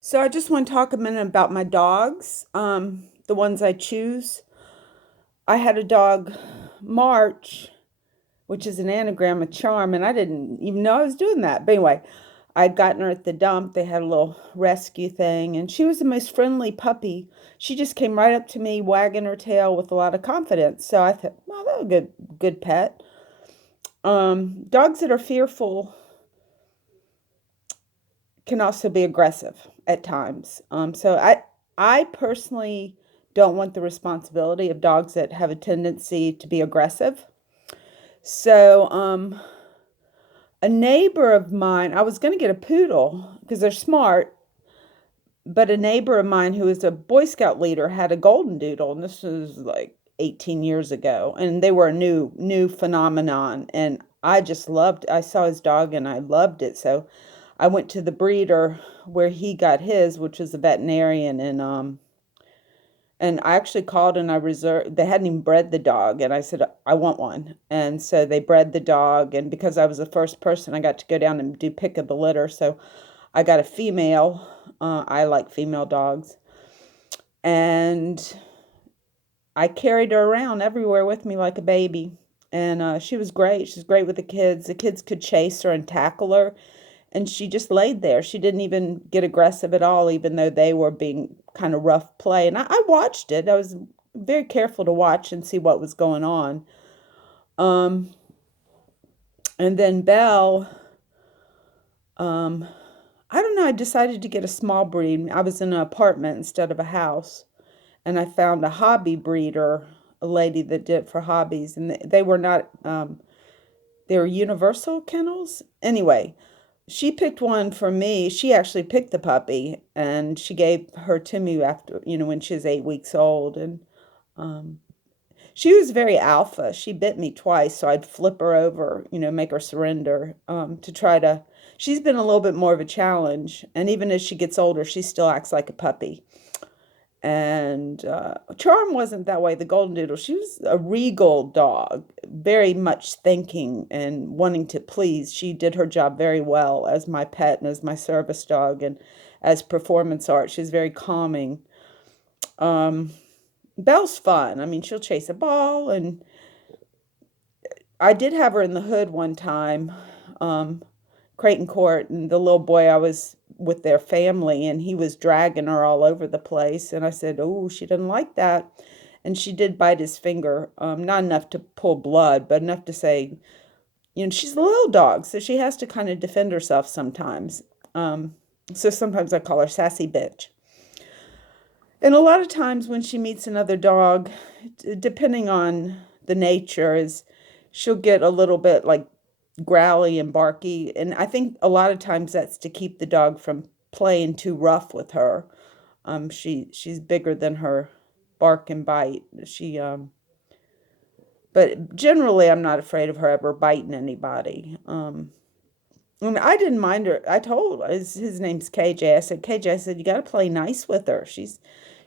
So I just want to talk a minute about my dogs, the ones I choose. I had a dog, March, which is an anagram of charm, and I didn't even know I was doing that. But anyway, I'd gotten her at the dump. They had a little rescue thing, and she was the most friendly puppy. She just came right up to me, wagging her tail with a lot of confidence. So I thought, well, that was a good pet. Dogs that are fearful can also be aggressive at times. So I personally don't want the responsibility of dogs that have a tendency to be aggressive. So a neighbor of mine, I was going to get a poodle because they're smart, but a neighbor of mine who is a Boy Scout leader had a golden doodle, and this was like 18 years ago, and they were a new phenomenon, and I saw his dog and I loved it. So I went to the breeder where he got his, which was a veterinarian, and I actually called and I reserved. They hadn't even bred the dog, and I said I want one, and so they bred the dog. And because I was the first person, I got to go down and do pick of the litter. So I got a female. I like female dogs, and I carried her around everywhere with me like a baby. And she was great. She was great with the kids. The kids could chase her and tackle her, and she just laid there. She didn't even get aggressive at all, even though they were being kind of rough play. And I watched it. I was very careful to watch and see what was going on. Um, and then Belle, um, I don't know, I decided to get a small breed. I was in an apartment instead of a house, and I found a hobby breeder, a lady that did it for hobbies, and they were not, they were universal kennels. Anyway, she picked one for me. She actually picked the puppy, and she gave her to me after, when she was 8 weeks old. And um, she was very alpha. She bit me twice, so I'd flip her over, make her surrender, to try to. She's been a little bit more of a challenge, and even as she gets older, she still acts like a puppy. And Charm wasn't that way. The Golden Doodle, she was a regal dog, very much thinking and wanting to please. She did her job very well as my pet and as my service dog and as performance art. She's very calming. Um, Belle's fun. I mean, she'll chase a ball, and I did have her in the hood one time, um, Creighton Court, and the little boy I was with their family, and he was dragging her all over the place. And I said, "Oh, she didn't like that." And she did bite his finger, not enough to pull blood, but enough to say, she's a little dog, so she has to kind of defend herself sometimes. Um, so sometimes I call her sassy bitch. And a lot of times when she meets another dog, depending on the nature, is she'll get a little bit like growly and barky. And I think a lot of times that's to keep the dog from playing too rough with her. She's bigger than her bark and bite. But generally, I'm not afraid of her ever biting anybody. And I didn't mind her. I told his name's KJ. I said, KJ, I said, you got to play nice with her.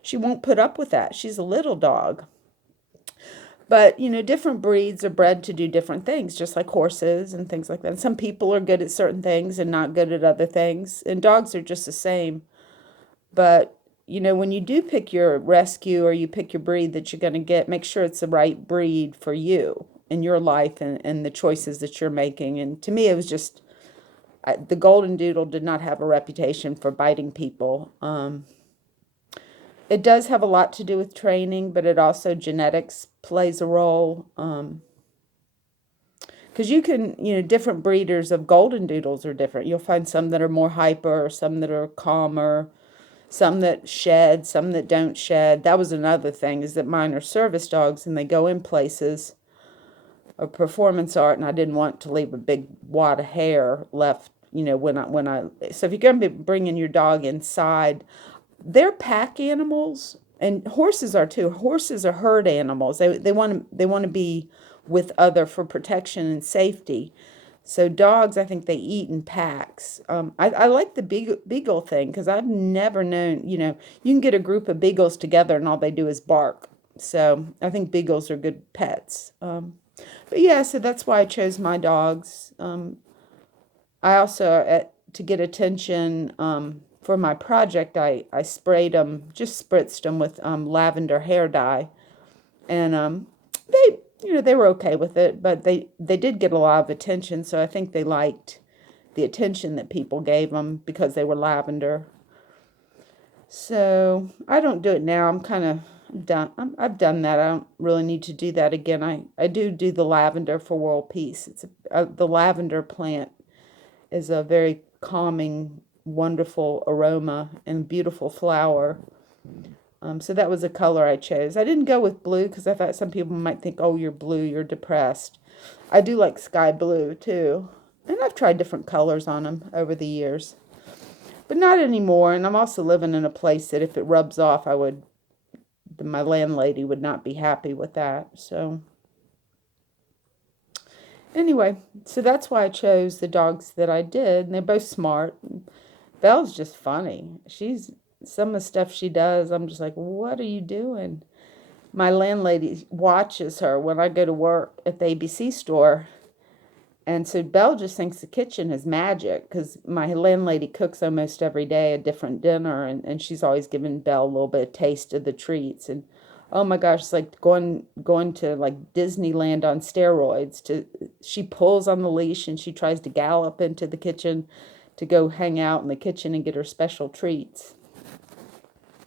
She won't put up with that. She's a little dog. But, different breeds are bred to do different things, just like horses and things like that. And some people are good at certain things and not good at other things. And dogs are just the same. But, when you do pick your rescue or you pick your breed that you're going to get, make sure it's the right breed for you in your life and the choices that you're making. And to me, it was just the Golden Doodle did not have a reputation for biting people. It does have a lot to do with training, but it also genetics plays a role. Because different breeders of Golden Doodles are different. You'll find some that are more hyper, some that are calmer, some that shed, some that don't shed. That was another thing, is that mine are service dogs and they go in places of performance art, and I didn't want to leave a big wad of hair left, so if you're going to be bringing your dog inside, they're pack animals, and horses are too. Horses are herd animals. They want to be with other for protection and safety. So dogs, I think they eat in packs. I like the beagle thing because I've never known. You can get a group of beagles together and all they do is bark. So I think beagles are good pets. But yeah, so that's why I chose my dogs. I also, to get attention, for my project, I sprayed them, just spritzed them with lavender hair dye, and they, they were okay with it, but they did get a lot of attention, so I think they liked the attention that people gave them because they were lavender. So I don't do it now. I'm kind of done. I've done that. I don't really need to do that again. I do the lavender for world peace. The lavender plant is a very calming, wonderful aroma and beautiful flower. So that was a color I chose. I didn't go with blue because I thought some people might think, oh, you're blue, you're depressed. I do like sky blue too. And I've tried different colors on them over the years. But not anymore. And I'm also living in a place that if it rubs off, my landlady would not be happy with that. So anyway, so that's why I chose the dogs that I did. And they're both smart. Belle's just funny. Some of the stuff she does, I'm just like, what are you doing? My landlady watches her when I go to work at the ABC store. And so Belle just thinks the kitchen is magic because my landlady cooks almost every day a different dinner. And she's always giving Belle a little bit of taste of the treats. And oh my gosh, it's like going to like Disneyland on steroids. She pulls on the leash and she tries to gallop into the kitchen to go hang out in the kitchen and get her special treats.